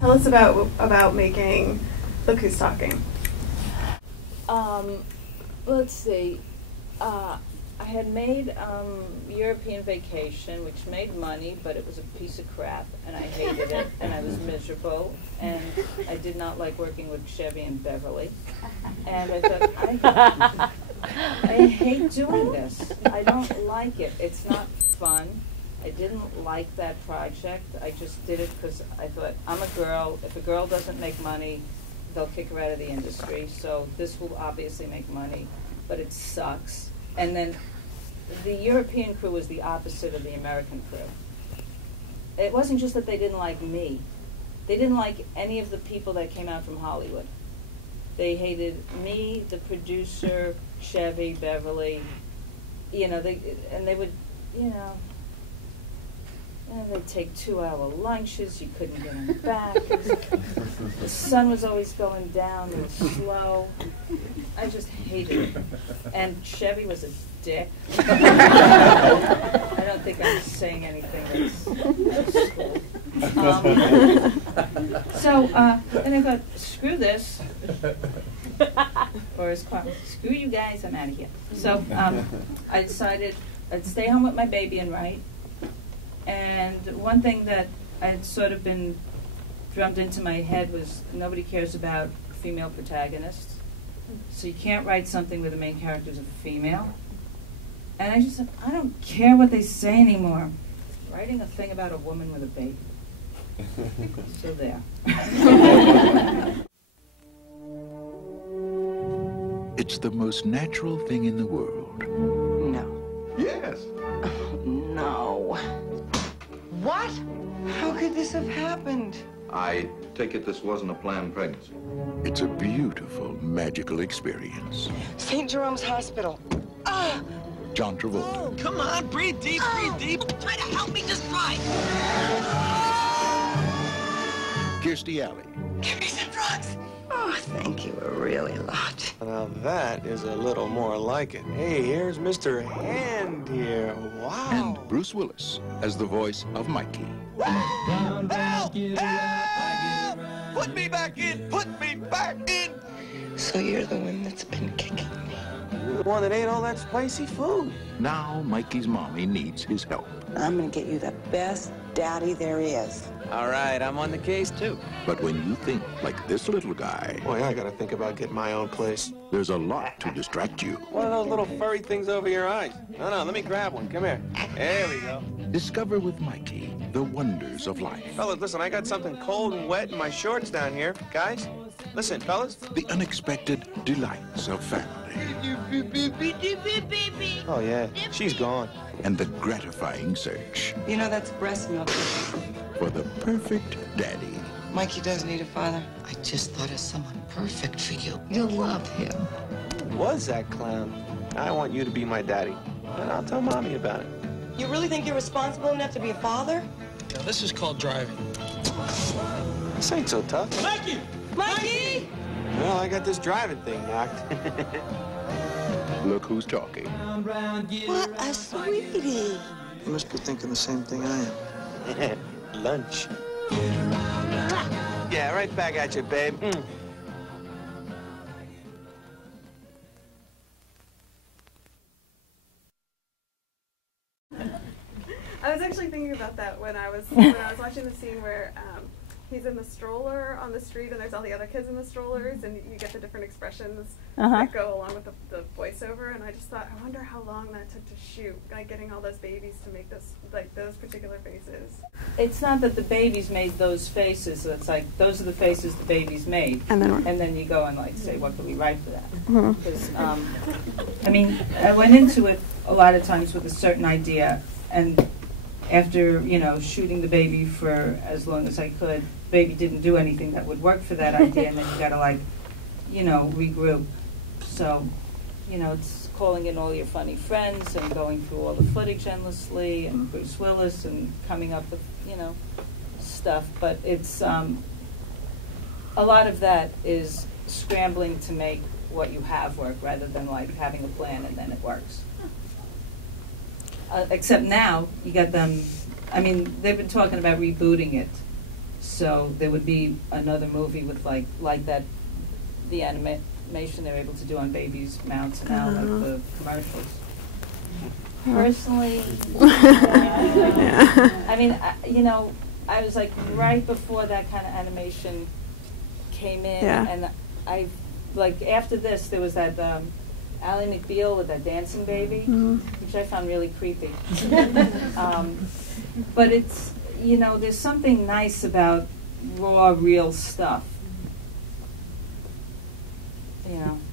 Tell us about making Look Who's Talking. Let's see. I had made European Vacation, which made money, but it was a piece of crap, and I hated it, and I was miserable, and I did not like working with Chevy and Beverly. And I thought, I hate doing this. I don't like it. It's not fun. I didn't like that project. I just did it because I thought, I'm a girl. If a girl doesn't make money, they'll kick her out of the industry. So this will obviously make money, but it sucks. And then the European crew was the opposite of the American crew. It wasn't just that they didn't like me. They didn't like any of the people that came out from Hollywood. They hated me, the producer, Chevy, Beverly. They would, and they'd take 2-hour lunches. You couldn't get them back. The sun was always going down. It was slow. I just hated it. And Chevy was a dick. I don't think I'm saying anything that's cool. And I thought, screw this. Or screw you guys, I'm out of here. So I decided I'd stay home with my baby and write. And one thing that I had sort of been drummed into my head was nobody cares about female protagonists. So you can't write something where the main character is a female. And I just said, I don't care what they say anymore. Writing a thing about a woman with a baby. So there. It's the most natural thing in the world. No. Yes. No. What? How could this have happened? I take it this wasn't a planned pregnancy. It's a beautiful, magical experience. St. Jerome's Hospital. Ah! John Travolta. Oh, come on, breathe deep, breathe deep. Try to help me, just try. Kirstie Alley. Give me some drugs. Oh, thank you a really lot. Now that is a little more like it. Hey, here's Mr. Hand here. Wow. And Bruce Willis as the voice of Mikey. Help! Help! Put me back in! Put me back in! So you're the one that's been kicking me. The one that ate all that spicy food. Now Mikey's mommy needs his help. I'm gonna get you the best daddy there is. All right, I'm on the case, too. But when you think like this little guy, Boy, I gotta think about getting my own place. there's a lot to distract you. One of those little furry things over your eyes. No, let me grab one. Come here. There we go. Discover with Mikey the wonders of life. Fellas, listen, I got something cold and wet in my shorts down here. Guys, listen, fellas. The unexpected delights of family. Oh, yeah, she's gone. And the gratifying search You know that's breast milk. for the perfect daddy. Mikey does need a father. I just thought of someone perfect for you. You'll love him. Who was that clown? I want you to be my daddy. And I'll tell Mommy about it. You really think you're responsible enough to be a father? Now, this is called driving. This ain't so tough. Mikey! Mikey! Well, I got this driving thing knocked. Look who's talking. What a sweetie. You must be thinking the same thing I am. Lunch. Yeah, right back at you, babe. I was actually thinking about that when I was watching the scene where he's in the stroller on the street and there's all the other kids in the strollers and you get the different expressions that go along with the voiceover, and I just thought, I wonder how long that took to shoot, like getting all those babies to make those particular faces. It's not that the babies made those faces. So it's like those are the faces the babies made, And then you go and like say, what could we write for that? Because I mean, I went into it a lot of times with a certain idea, and after shooting the baby for as long as I could, baby didn't do anything that would work for that idea, and then you gotta regroup. So, it's calling in all your funny friends and going through all the footage endlessly, and Bruce Willis, and coming up with, stuff. But it's, a lot of that is scrambling to make what you have work rather than like having a plan and then it works. Except now, you got them, I mean, they've been talking about rebooting it. So there would be another movie with like that, the animation they're able to do on babies' mouths now, like the commercials. Personally, I mean, I was like right before that kind of animation came in, and I like after this there was that Ally McBeal with that dancing baby, which I found really creepy. But it's, there's something nice about raw, real stuff.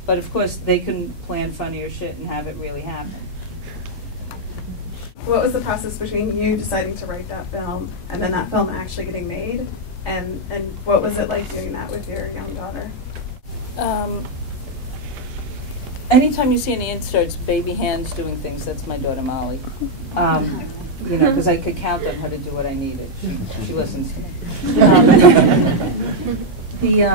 But of course they couldn't plan funnier shit and have it really happen. What was the process between you deciding to write that film and then that film actually getting made? And what was it like doing that with your young daughter? Anytime you see any inserts, baby hands doing things, that's my daughter Molly. Because I could count on her to do what I needed. She listens to me.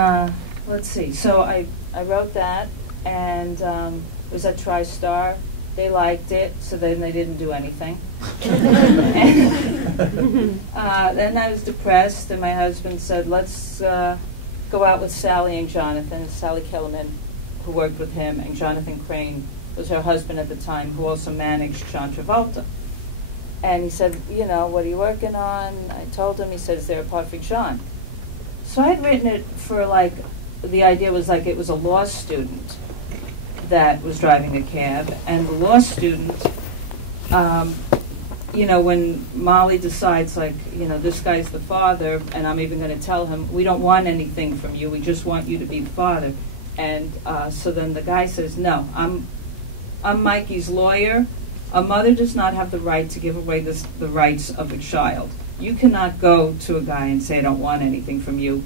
Let's see. So I wrote that, and it was at TriStar. They liked it, so then they didn't do anything. Then I was depressed, and my husband said, let's go out with Sally and Jonathan. Sally Kellerman, who worked with him, and Jonathan Crane was her husband at the time, who also managed John Travolta. And he said, what are you working on? I told him. He said, is there a part for John? So I had written it for the idea was it was a law student that was driving a cab, and the law student, when Molly decides, this guy's the father, and I'm even going to tell him, we don't want anything from you, we just want you to be the father. And so then the guy says, no, I'm Mikey's lawyer. A mother does not have the right to give away the rights of a child. You cannot go to a guy and say, I don't want anything from you,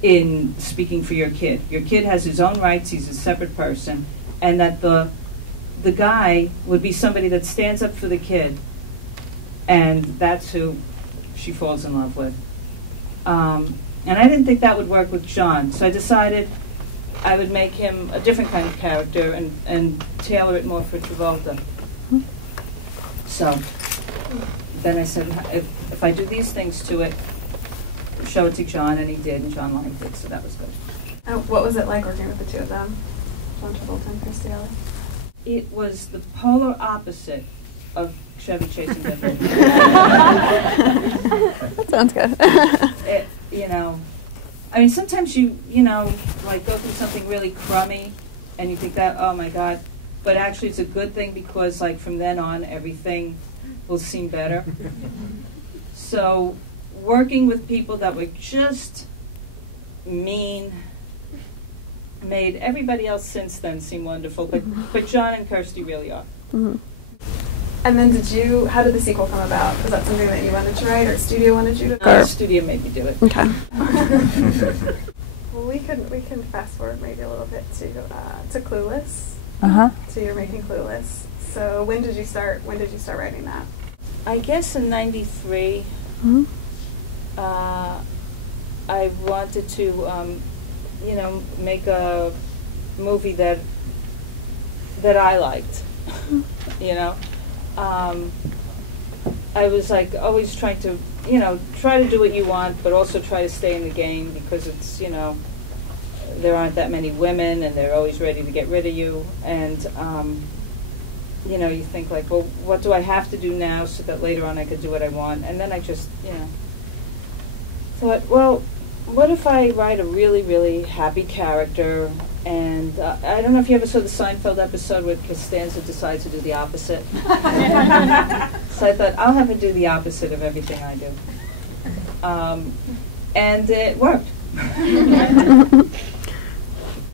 in speaking for your kid. Your kid has his own rights, he's a separate person, and that the guy would be somebody that stands up for the kid, and that's who she falls in love with. And I didn't think that would work with John, so I decided I would make him a different kind of character and tailor it more for Travolta. So then I said, if I do these things to it, show it to John, and he did, and John liked it, so that was good. What was it like working with the two of them, John Travolta and Kirstie Alley? It was the polar opposite of Chevy chasing Deadpool. That sounds good. I mean, sometimes you go through something really crummy, and you think that, oh my God, but actually it's a good thing because, from then on, everything will seem better. So working with people that were just mean made everybody else since then seem wonderful, but John and Kirstie really are. Mm-hmm. And then how did the sequel come about? Was that something that you wanted to write, or studio wanted you to? The studio made me do it. Okay. Well, we can fast forward maybe a little bit to Clueless. So you're making Clueless. So when did you start writing that? I guess in '93. Mm-hmm. I wanted to, make a movie that I liked. I was always trying to, try to do what you want, but also try to stay in the game because it's, there aren't that many women and they're always ready to get rid of you. And, you think well, what do I have to do now so that later on I could do what I want? And then I just, thought, well, what if I write a really, really happy character? And I don't know if you ever saw the Seinfeld episode where Costanza decides to do the opposite. So I thought, I'll have her do the opposite of everything I do. And it worked.